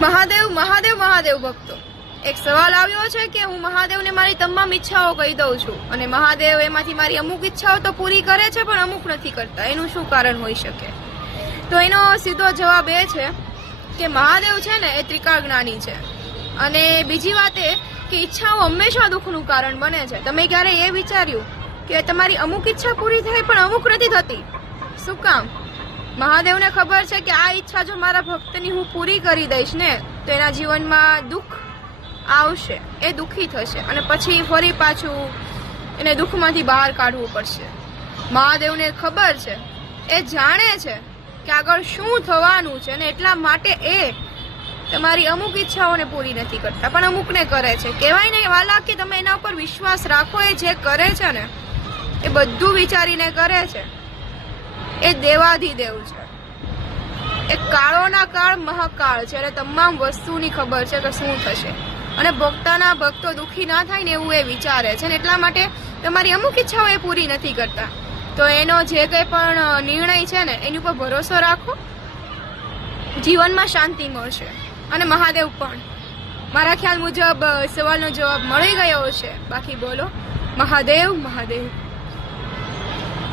મહાદેવ મહાદેવ મહાદેવ ભક્તો, એક સવાલ આવ્યો છે કે હું મહાદેવને મારી તમામ ઈચ્છાઓ કહી દઉં છું અને મહાદેવ એમાંથી મારી અમુક ઈચ્છાઓ તો પૂરી કરે છે પણ અમુક નથી કરતા. એનું શું કારણ હોઈ શકે? તો એનો સીધો જવાબ એ છે કે મહાદેવ છે ને એ ત્રિકાળ જ્ઞાની છે. અને બીજી વાત એ કે ઈચ્છાઓ હંમેશા દુઃખનું કારણ બને છે. તમે ક્યારે એ વિચાર્યું કે તમારી અમુક ઈચ્છા પૂરી થાય પણ અમુક નથી થતી? શું કામ? મહાદેવને ખબર છે કે આ ઈચ્છા જો મારા ભક્તની હું પૂરી કરી દઈશ ને તો એના જીવનમાં દુઃખ આવશે, એ દુઃખી થશે અને પછી ફરી પાછું એને દુઃખમાંથી બહાર કાઢવું પડશે. મહાદેવને ખબર છે, એ જાણે છે કે આગળ શું થવાનું છે અને એટલા માટે એ તમારી અમુક ઈચ્છાઓને પૂરી નથી કરતા પણ અમુકને કરે છે. કહેવાય ને વાલા કે તમે એના ઉપર વિશ્વાસ રાખો, એ જે કરે છે ને એ બધું વિચારીને કરે છે. એ દેવાધિદેવ છે, એ કાળોના કાળ મહાકાળ છે અને તમામ વસ્તુની ખબર છે કે શું થશે અને ભક્તના ભક્તો દુઃખી ના થાય ને એવું એ વિચારે છે ને એટલા માટે તમારી અમુક ઈચ્છાઓ એ પૂરી નથી કરતા. તો એનો જે કંઈ પણ નિર્ણય છે ને એની ઉપર ભરોસો રાખો, જીવનમાં શાંતિ મળશે. અને મહાદેવ પણ, મારા ખ્યાલ મુજબ સવાલનો જવાબ મળી ગયો છે. બાકી બોલો મહાદેવ મહાદેવ.